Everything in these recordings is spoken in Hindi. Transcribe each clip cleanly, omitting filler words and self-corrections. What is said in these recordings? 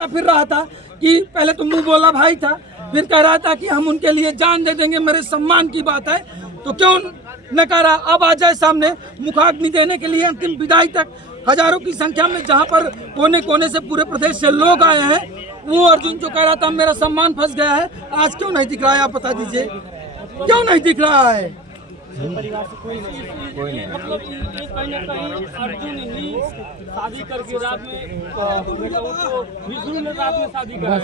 फिर रहा था कि पहले तो मुंह बोला भाई था, फिर कह रहा था कि हम उनके लिए जान दे देंगे, मेरे सम्मान की बात है तो क्यों नकारा। अब आ जाए सामने मुखाग्नि देने के लिए अंतिम विदाई तक हजारों की संख्या में, जहां पर कोने कोने से पूरे प्रदेश से लोग आए हैं। वो अर्जुन जो कह रहा था मेरा सम्मान फंस गया है, आज क्यों नहीं दिख रहा है? आप बता दीजिए क्यों नहीं दिख रहा है? मतलब कहीं ना कहीं अर्जुन ही शादी करके रात में विष्णु ने रात में शादी करा,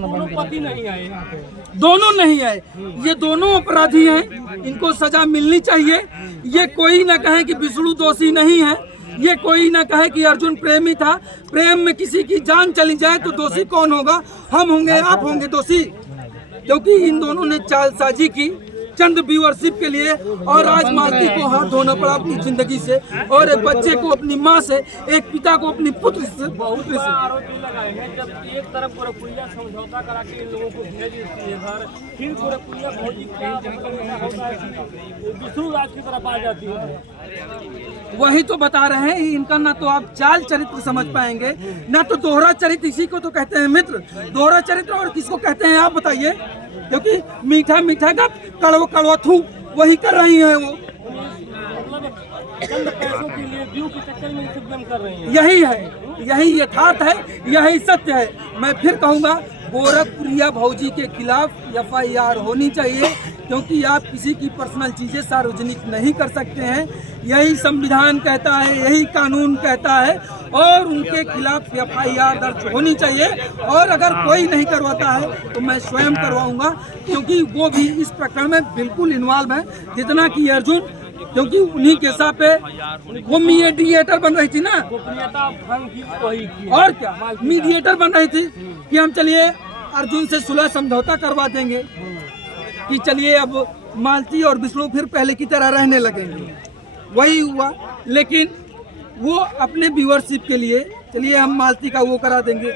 दोनों पति नहीं आए यहाँ पे, दोनों नहीं आए। ये दोनों अपराधी हैं, इनको सजा मिलनी चाहिए। ये कोई न कहे कि विष्णु दोषी नहीं है, ये कोई न कहे कि अर्जुन प्रेमी था। प्रेम में किसी की जान चली जाए तो दोषी कौन होगा? हम होंगे, आप होंगे दोषी, क्योंकि इन दोनों ने चालसाजी की चंद व्यूअरशिप के लिए। और आज मालती को हाथ धोना पड़ा अपनी जिंदगी से, और एक बच्चे को अपनी माँ से, एक पिता को अपनी पुत्र से। बहुत बड़ा आरोप लगाए हैं। जब एक तरफ गोरखपुरिया समझौता करा के इन लोगों को भेज देती है घर, फिर गोरखपुरिया भौजी का होता है कि विष्णु राज की तरफ आ जाती है। वही तो बता रहे हैं, इनका ना तो आप चाल चरित्र समझ पाएंगे, ना तो दोहरा चरित्र। इसी को तो कहते हैं मित्र, दोहरा चरित्र। और किसको कहते हैं आप बताइए? क्योंकि मीठा मीठा का कड़वा कड़वा थू वही कर रही हैं वो। मतलब चंद पैसों के लिए व्यू के चक्कर में सिद्धम कर रही हैं। यही है, यही यथार्थ है, यही सत्य है। मैं फिर कहूँगा, गोरखपुरिया भौजी के खिलाफ FIR होनी चाहिए, क्योंकि आप किसी की पर्सनल चीज़ें सार्वजनिक नहीं कर सकते हैं। यही संविधान कहता है, यही कानून कहता है, और उनके खिलाफ FIR दर्ज होनी चाहिए। और अगर कोई नहीं करवाता है तो मैं स्वयं करवाऊंगा, क्योंकि वो भी इस प्रकरण में बिल्कुल इन्वॉल्व है, जितना कि अर्जुन। क्योंकि उन्हीं के साथ पे वो मीडिएटर बन रही थी ना, और क्या मीडिएटर बन रही थी कि हम चलिए अर्जुन से सुलह समझौता करवा देंगे, कि चलिए अब मालती और विष्णु फिर पहले की तरह रहने लगेंगे। वही हुआ, लेकिन वो अपने व्यूअरशिप के लिए चलिए हम मालती का वो करा देंगे,